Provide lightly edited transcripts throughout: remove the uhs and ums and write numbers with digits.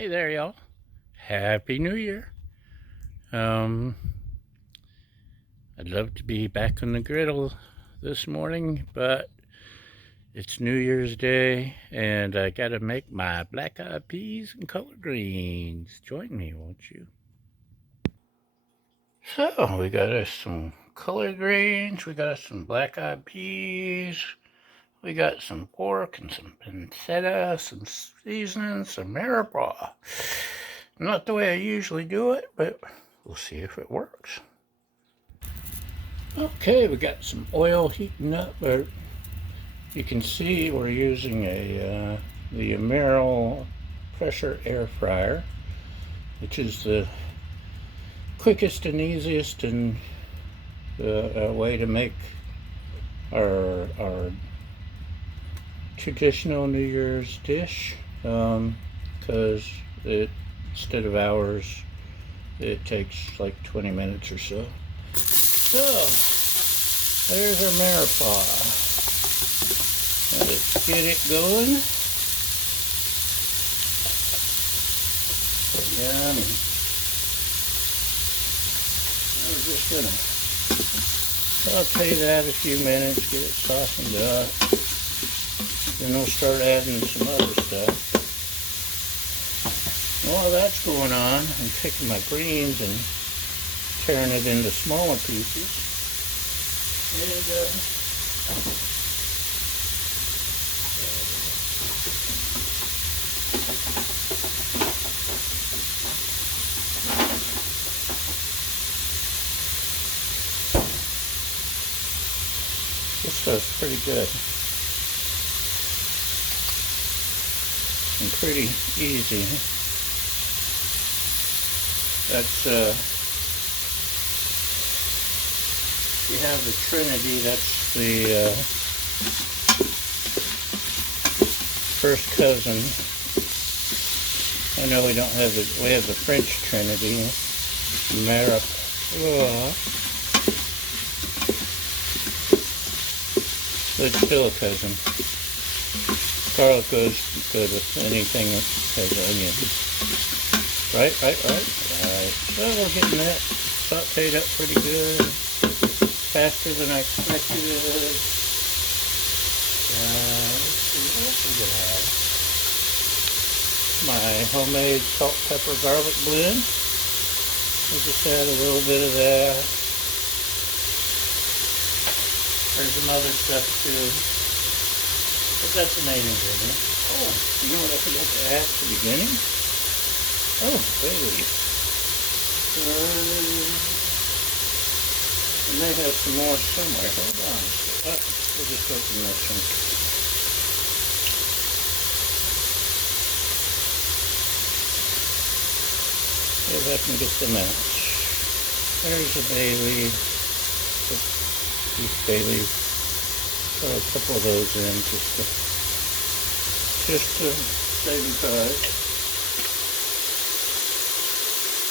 Hey there, y'all. Happy New Year. Um, I'd love to be back on the griddle this morning, but it's New Year's Day and I gotta make my black-eyed peas and collard greens. Join me, won't you? So, we got us some collard greens, we got us some black-eyed peas, we got some pork and some pancetta, some seasoning, some AirFryer. Not the way I usually do it, but we'll see if it works. Okay, we got some oil heating up, but you can see we're using the Emeril pressure air fryer, which is the quickest and easiest and way to make our traditional New Year's dish, because instead of hours, it takes like 20 minutes or so. So, there's our AirFryer. Let's get it going. Yummy. We're just gonna saute that a few minutes, get it softened up. Then we'll start adding some other stuff. While that's going on, I'm picking my greens and tearing it into smaller pieces. And this stuff's pretty good and pretty easy. That's you have the Trinity, that's the first cousin. I know we don't have we have the French Trinity, Marip. But it's still a cousin. Garlic goes good with anything that has onion. Right. So we're getting that sauteed up pretty good. Faster than I expected. Let's see what else we can add. My homemade salt, pepper, garlic blend. We'll just add a little bit of that. There's some other stuff too, but that's the main ingredient. Oh, you know what I forgot to add at the beginning? Oh, bay leaf. I may have some more somewhere. Hold on. We'll just open this one. See if I can get the match. There's a bay leaf. Piece of bay leaf. Throw a couple of those in just to save the price.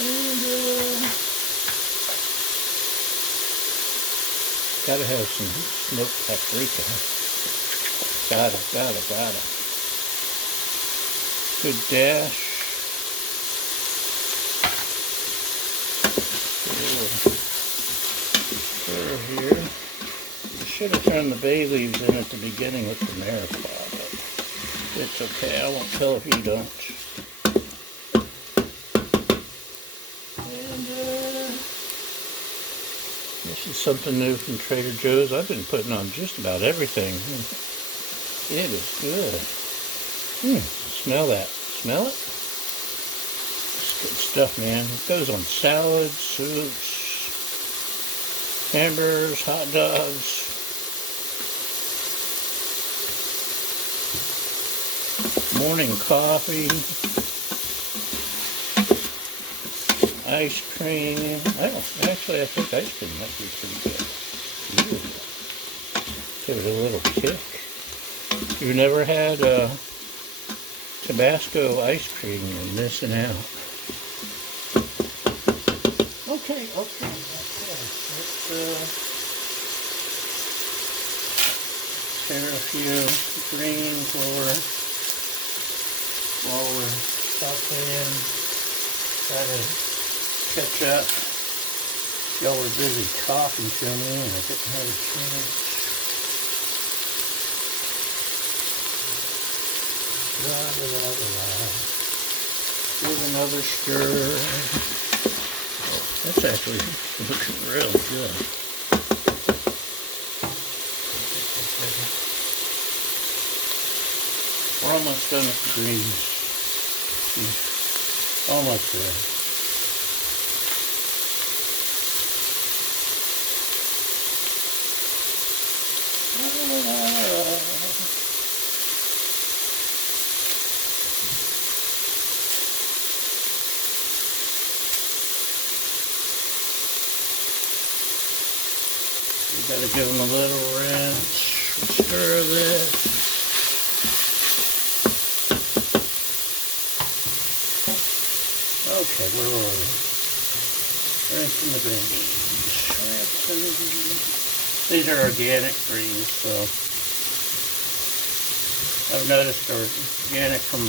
And gotta have some smoked paprika. Gotta. Good dash. Stir here. I should have turned the bay leaves in at the beginning with the AirFryer, but it's okay. I won't tell if you don't. This is something new from Trader Joe's. I've been putting on just about everything. It is good. Smell that. Smell it? It's good stuff, man. It goes on salads, soups, hamburgers, hot dogs. Morning coffee. Ice cream. Actually, I think ice cream might be pretty good. Ooh. Give it a little kick. If you've never had Tabasco ice cream, you're missing out. Okay. Let's tear a few greens while we're sauteing, try to catch up. Y'all were busy talking to me and I didn't have a chance. La la la la la. Give another stir. Oh, that's actually looking real good. We're almost done with the greens. Almost there. You gotta give them a little rinse. Stir this. Okay, where are we? Rinsing the greens. These are organic greens, so I've noticed they're organic from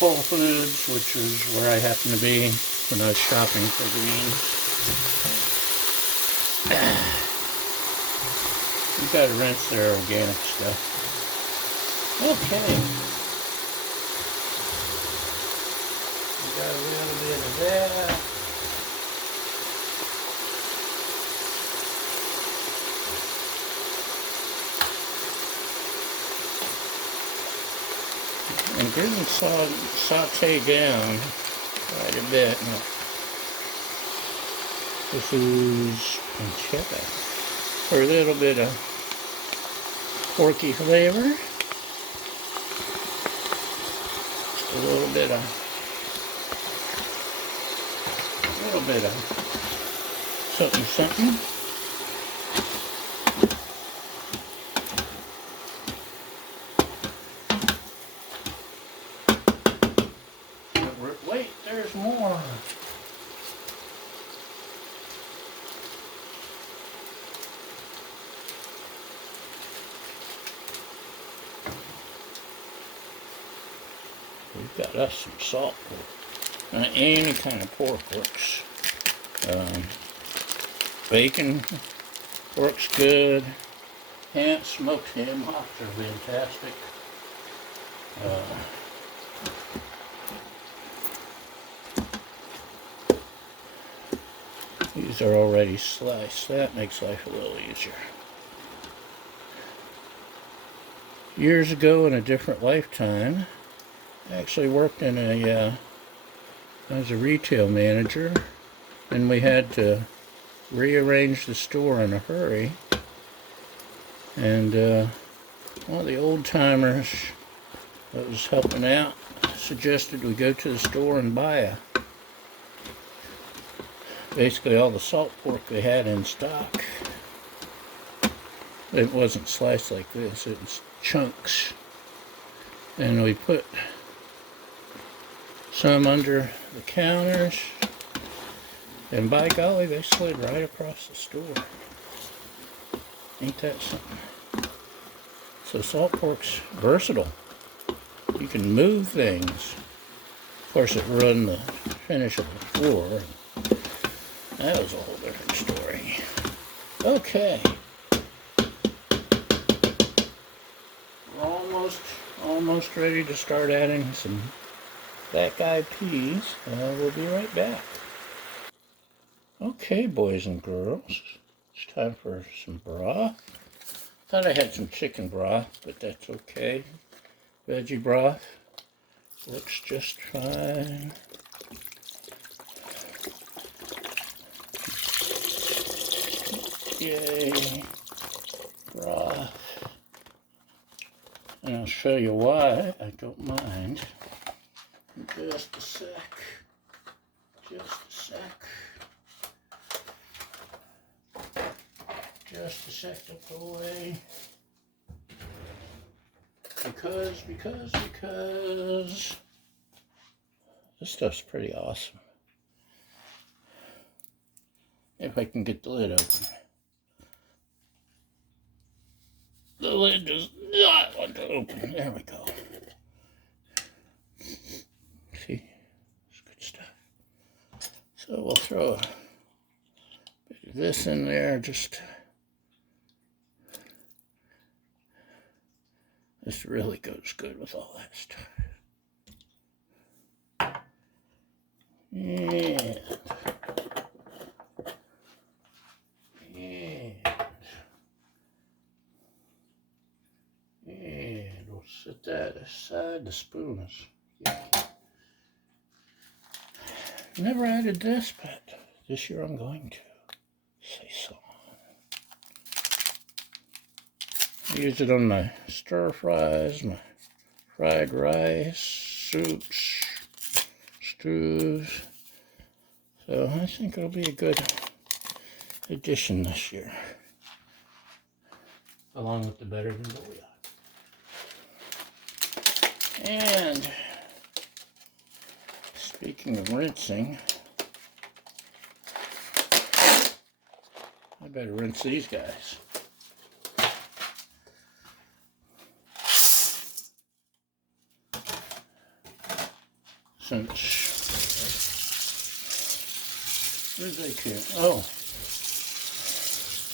Whole Foods, which is where I happen to be when I was shopping for greens. You've got to rinse their organic stuff. Okay. We got a little bit of that. And getting saute down quite a bit. Now, this is pancetta for a little bit of porky flavor. Just a little bit of something, something. Wait, there's more. We've got us some salt pork. Any kind of pork works. Bacon works good. Smoked ham hocks are fantastic. These are already sliced. That makes life a little easier. Years ago, in a different lifetime, I actually worked in as a retail manager, and we had to rearrange the store in a hurry. And one of the old timers that was helping out suggested we go to the store and buy basically all the salt pork they had in stock. It wasn't sliced like this, it was chunks. And we put some under the counters, and by golly, they slid right across the store. Ain't that something? So salt pork's versatile. You can move things. Of course, it ruined the finish of the floor. That was a whole different story. Okay. We're almost ready to start adding some black eyed peas. We'll be right back. Okay, boys and girls. It's time for some broth. Thought I had some chicken broth, but that's okay. Veggie broth looks just fine. Yay, broth. And I'll show you why I don't mind. Just a sec. Just a sec. Just a sec to put away. Because this stuff's pretty awesome. If I can get the lid open. The lid does not want to open. There we go. So we'll throw a bit of this in there. This really goes good with all that stuff. And we'll set that aside. The spoon is yucky. Never added this, but this year I'm going to. Say so. I use it on my stir fries, my fried rice, soups, stews. So I think it'll be a good addition this year. Along with the better than bouillon. And speaking of rinsing, I better rinse these guys. Since where's they can't? Oh,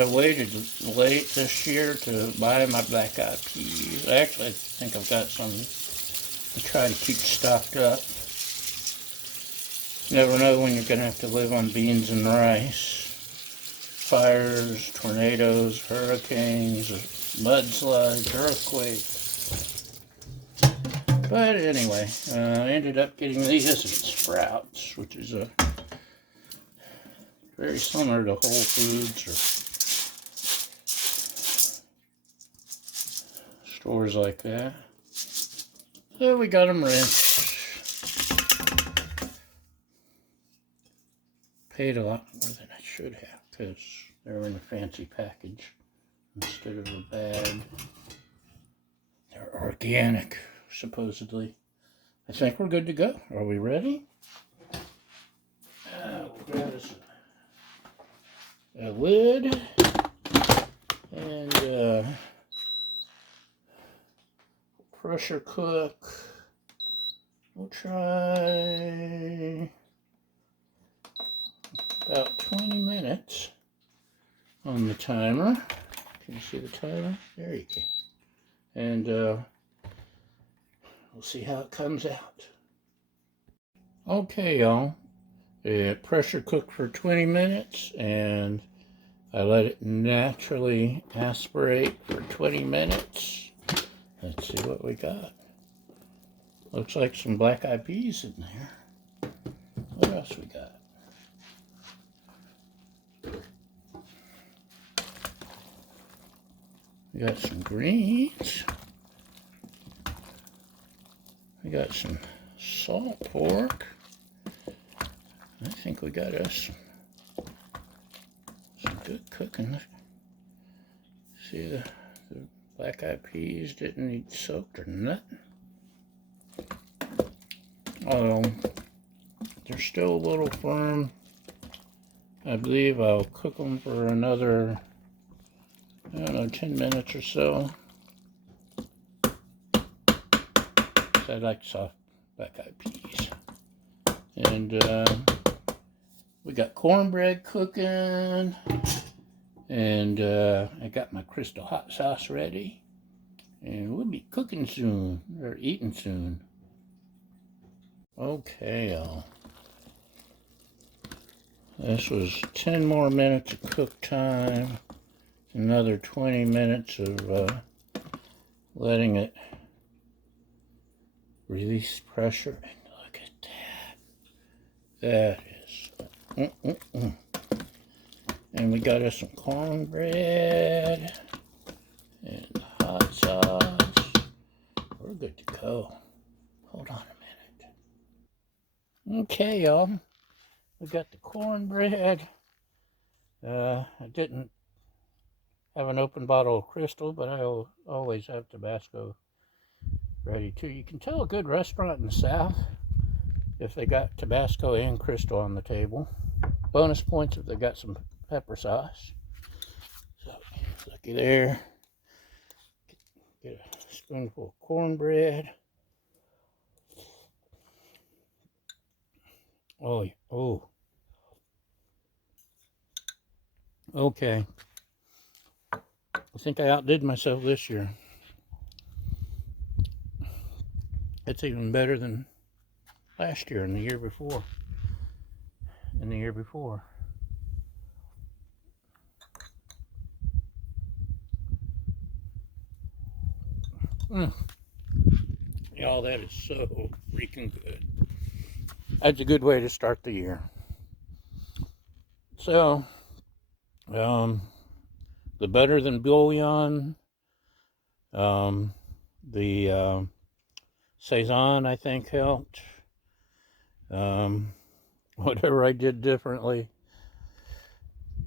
I waited late this year to buy my black eyed peas. Actually, I think I've got some to try to keep stocked up. Never know when you're gonna have to live on beans and rice. Fires, tornadoes, hurricanes, mudslides, earthquakes. But anyway, I ended up getting these at Sprouts, which is very similar to Whole Foods or stores like that. So we got them rinsed. Paid a lot more than I should have because they were in a fancy package instead of a bag. They're organic, supposedly. I think we're good to go. Are we ready? We'll grab us a lid and pressure cook. We'll try about 20 minutes on the timer. Can you see the timer? There you go. And we'll see how it comes out. Okay, y'all. It pressure cooked for 20 minutes and I let it naturally aspirate for 20 minutes. Let's see what we got. Looks like some black eyed peas in there. What else we got? We got some greens. We got some salt pork. I think we got us some good cooking. See the black eyed peas didn't need soaked or nothing. Although they're still a little firm. I believe I'll cook them for another, I don't know, 10 minutes or so. I like soft black eyed peas. And we got cornbread cooking. And I got my Crystal hot sauce ready. And we'll be cooking soon, or eating soon. Okay, y'all. This was 10 more minutes of cook time. Another 20 minutes of letting it release pressure. And look at that. That is... And we got us some cornbread and hot sauce. We're good to go. Hold on a minute. Okay, y'all. We got the cornbread. I didn't have an open bottle of Crystal, but I always have Tabasco ready too. You can tell a good restaurant in the South if they got Tabasco and Crystal on the table. Bonus points if they got some pepper sauce. So, looky there. Get a spoonful of cornbread. Oh, Okay. I think I outdid myself this year. It's even better than last year and the year before. And the year before. Y'all, that is so freaking good. That's a good way to start the year. So, the better than bouillon, the saison, I think, helped. Whatever I did differently,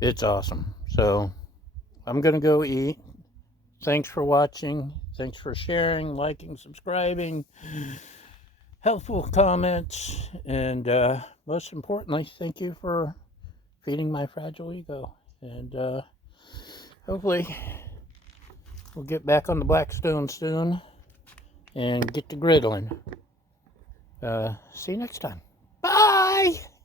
it's awesome. So, I'm going to go eat. Thanks for watching. Thanks for sharing, liking, subscribing, helpful comments, and most importantly, thank you for feeding my fragile ego. And hopefully we'll get back on the Blackstone soon and get to griddling. See you next time. Bye!